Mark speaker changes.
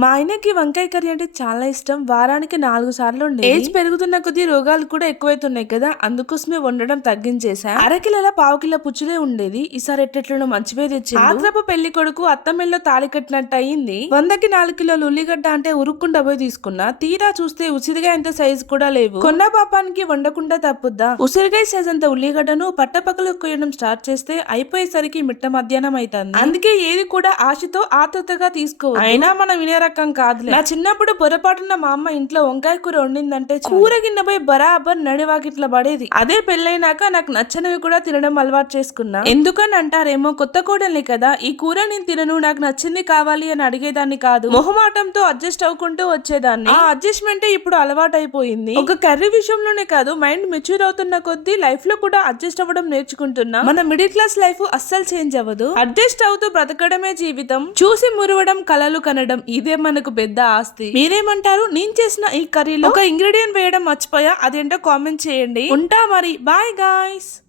Speaker 1: మా ఆయనకి వంకాయ కర్రీ అంటే చాలా ఇష్టం. వారానికి నాలుగు సార్లు ఉండే ఏజ్ పెరుగుతున్న కొద్దీ రోగాలు కూడా ఎక్కువైతున్నాయి కదా అందుకోసమే వండడం తగ్గించేసా అరకిల పావు కిలో పుచ్చులే ఉండేది. ఈసారి ఎట్టెట్లను మంచివే తెచ్చి ఆత్రపు పెళ్ళి కొడుకు అత్తమెల్లో తాళి కట్టినట్టు అయింది వందకి నాలుగు కిలోలు ఉల్లిగడ్డ అంటే ఉరుక్కుండా పోయి తీసుకున్నా. తీరా చూస్తే ఉసిరిగా ఎంత సైజు కూడా లేవు. కొన్న పాపానికి వండకుండా తప్పుద్దా? ఉసిరిగాయ సైజ్ అంత ఉల్లిగడ్డను పట్టపక్కలు కొయ్యడం స్టార్ట్ చేస్తే అయిపోయేసరికి మిట్ట మధ్యాహ్నం అవుతుంది అందుకే ఏది కూడా ఆశతో ఆతృతగా తీసుకో అయినా మనం వినే రకం కాదులే. నా చిన్నప్పుడు పొరపాటున మా అమ్మ ఇంట్లో వంకాయ కూర వండిందంటే కూర గిన్నెపై బరాబర్ నడివాకిట్ల పడేది. అదే పెళ్ళైనాక నాకు నచ్చనివి కూడా తినడం అలవాటు చేసుకున్నా. ఎందుకని అంటారేమో కొత్త కోడల్ని కదా ఈ కూర నేను తినను నాకు నచ్చింది కావాలి అని అడిగేదాన్ని కాదు. మొహమాటంతో అడ్జస్ట్ అవ్వుకుంటూ వచ్చేదాన్ని. ఆ అడ్జస్ట్మెంట్ ఇప్పుడు అలవాటు అయిపోయింది ఒక కర్రీ విషయంలోనే కాదు మైండ్ మెచ్యూర్ అవుతున్న కొద్దీ లైఫ్లో కూడా అడ్జస్ట్ అవ్వడం నేర్చుకుంటున్నా. మన మిడిల్ క్లాస్ లైఫ్ అస్సలు చేంజ్ అవ్వదు. అడ్జస్ట్ అవుతూ బ్రతకడమే జీవితం. చూసి మురవడం కలలు కనడం ఇదే మనకు పెద్ద ఆస్తి. మీరేమంటారు? నేను చేసిన ఈ కర్రీలో ఒక ఇంగ్రీడియంట్ వేయడం మర్చిపోయా. అదేంటో కామెంట్ చేయండి. ఉంటా మరి. Bye guys.